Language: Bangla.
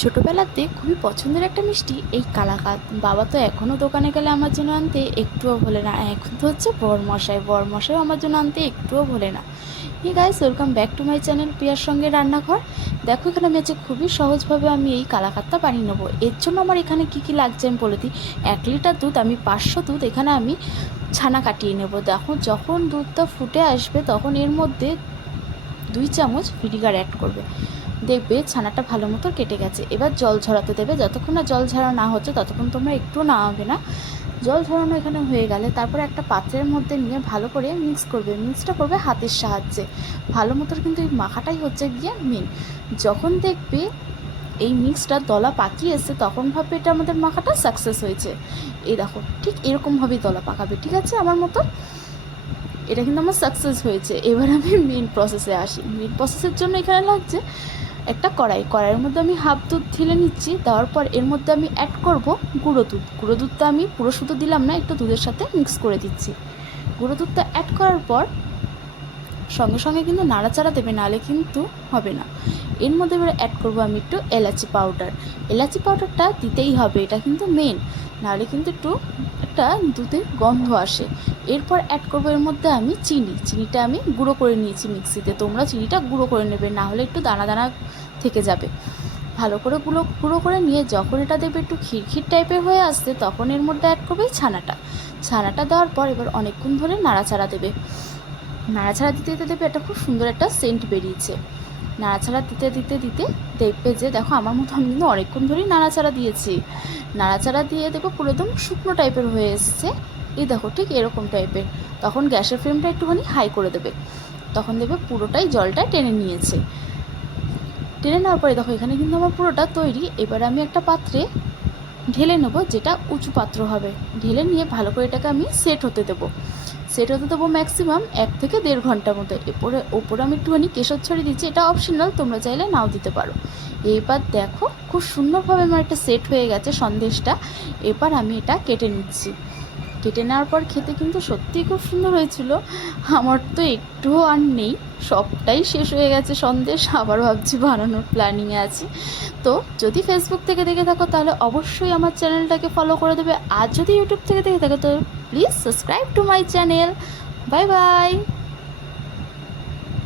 ছোটোবেলাতে খুবই পছন্দের একটা মিষ্টি এই কালাকাঁদ। বাবা তো এখনও দোকানে গেলে আমার জন্য আনতে একটুও ভোলে না। এখন তো হচ্ছে বরমশাইও আমার জন্য আনতে একটুও ভোলে না। Hey guys, welcome back to my channel প্রিয়ার সঙ্গে রান্নাঘর। দেখো এখানে আমি আজকে খুবই সহজভাবে আমি এই কালাকাঁদটা বানিয়ে নেবো। এর জন্য আমার এখানে কী কী লাগছে আমি বলে দিই। 1 লিটার দুধ, আমি 500 দুধ এখানে আমি ছানা কাটিয়ে নেব। দেখো যখন দুধটা ফুটে আসবে তখন এর মধ্যে 2 চামচ ভিনিগার অ্যাড করবে। দেখবে ছানাটা ভালো মতো কেটে গেছে। এবার জল ঝরাতে দেবে। যতক্ষণ না জল ঝরা না হচ্ছে ততক্ষণ তোমরা একটু নামাবে না। জল ঝরানো এখানে হয়ে গেলে তারপরে একটা পাত্রের মধ্যে নিয়ে ভালো করে মিক্স করবে। মিক্সটা করবে হাতের সাহায্যে ভালো মতো, কিন্তু এই মাখাটাই হচ্ছে গিয়ে মেন। যখন দেখবে এই মিক্সটা দলা পাকিয়ে এসছে তখন ভাববে এটা আমাদের মাখাটা সাকসেস হয়েছে। এই দেখো ঠিক এরকমভাবেই দলা পাকাবে, ঠিক আছে? আমার মতো এটা কিন্তু আমার সাকসেস হয়েছে। এবার আমি মেন প্রসেসে আসি। মেন প্রসেসের জন্য এখানে লাগছে একটা কড়াইয়ের মধ্যে আমি হাফ দুধ ঢেলে নিচ্ছি। দেওয়ার পর এর মধ্যে আমি অ্যাড করব গুঁড়ো দুধটা আমি পুরো শুধু দিলাম না, একটু দুধের সাথে মিক্স করে দিচ্ছি। গুঁড়ো দুধটা অ্যাড করার পর সঙ্গে সঙ্গে কিন্তু নাড়াচাড়া দেবে, নাহলে কিন্তু হবে না। এর মধ্যে এবার অ্যাড করবো আমি একটু এলাচি পাউডার। এলাচি পাউডারটা দিতেই হবে, এটা কিন্তু মেন, নাহলে কিন্তু একটু একটা দুধের গন্ধ আসে। এরপর অ্যাড করবো এর মধ্যে আমি চিনিটা আমি গুঁড়ো করে নিয়েছি মিক্সিতে। তোমরা চিনিটা গুঁড়ো করে নেবে, না হলে একটু দানা দানা থেকে যাবে। ভালো করে গুঁড়ো করে নিয়ে যখন এটা দেখবে একটু খিরখির টাইপের হয়ে আসছে তখন এর মধ্যে অ্যাড করবে ছানাটা দেওয়ার পর এবার অনেকক্ষণ ধরে নাড়াচাড়া দেবে। নাড়াচাড়া দিতে দিতে দেখবে এটা খুব সুন্দর একটা সেন্ট বেরিয়েছে। নাড়াচাড়া দিতে দিতে দিতে দেখবে যে দেখো আমার মতো আমি কিন্তু অনেকক্ষণ ধরেই নাড়াচাড়া দিয়েছি। নাড়াচাড়া দিয়ে দেখো পুরো একদম শুকনো টাইপের হয়ে এসছে। এই দেখো ঠিক এরকম টাইপের। তখন গ্যাসের ফ্লেমটা একটুখানি হাই করে দেবে। তখন দেখবে পুরোটাই জলটা টেনে নিয়েছে। টেনে নেওয়ার পরে দেখো এখানে কিন্তু আমার পুরোটা তৈরি। এবার আমি একটা পাত্রে ঢেলে নেবো, যেটা উঁচু পাত্র হবে। ঢেলে নিয়ে ভালো করে এটাকে আমি সেট হতে দেবো ম্যাক্সিমাম 1 থেকে 1.5 ঘন্টার মতো। ওপরে আমি একটুখানি কেশর ছড়িয়ে দিচ্ছি, এটা অপশনাল, তোমরা চাইলে নাও দিতে পারো। এইবার দেখো খুব সুন্দরভাবে আমার একটা সেট হয়ে গেছে সন্দেশটা। এবার আমি এটা কেটে নিচ্ছি। কেটে নেওয়ার পর খেতে কিন্তু সত্যিই খুব সুন্দর হয়েছিল। আমার তো একটুও আর নেই, সবটাই শেষ হয়ে গেছে সন্দেশ। আবার ভাবছি বানানোর প্ল্যানিংয়ে আছি। তো যদি ফেসবুক থেকে দেখে থাকো তাহলে অবশ্যই আমার চ্যানেলটাকে ফলো করে দেবে। আর যদি ইউটিউব থেকে দেখে থাকো তো please subscribe to my channel. Bye bye.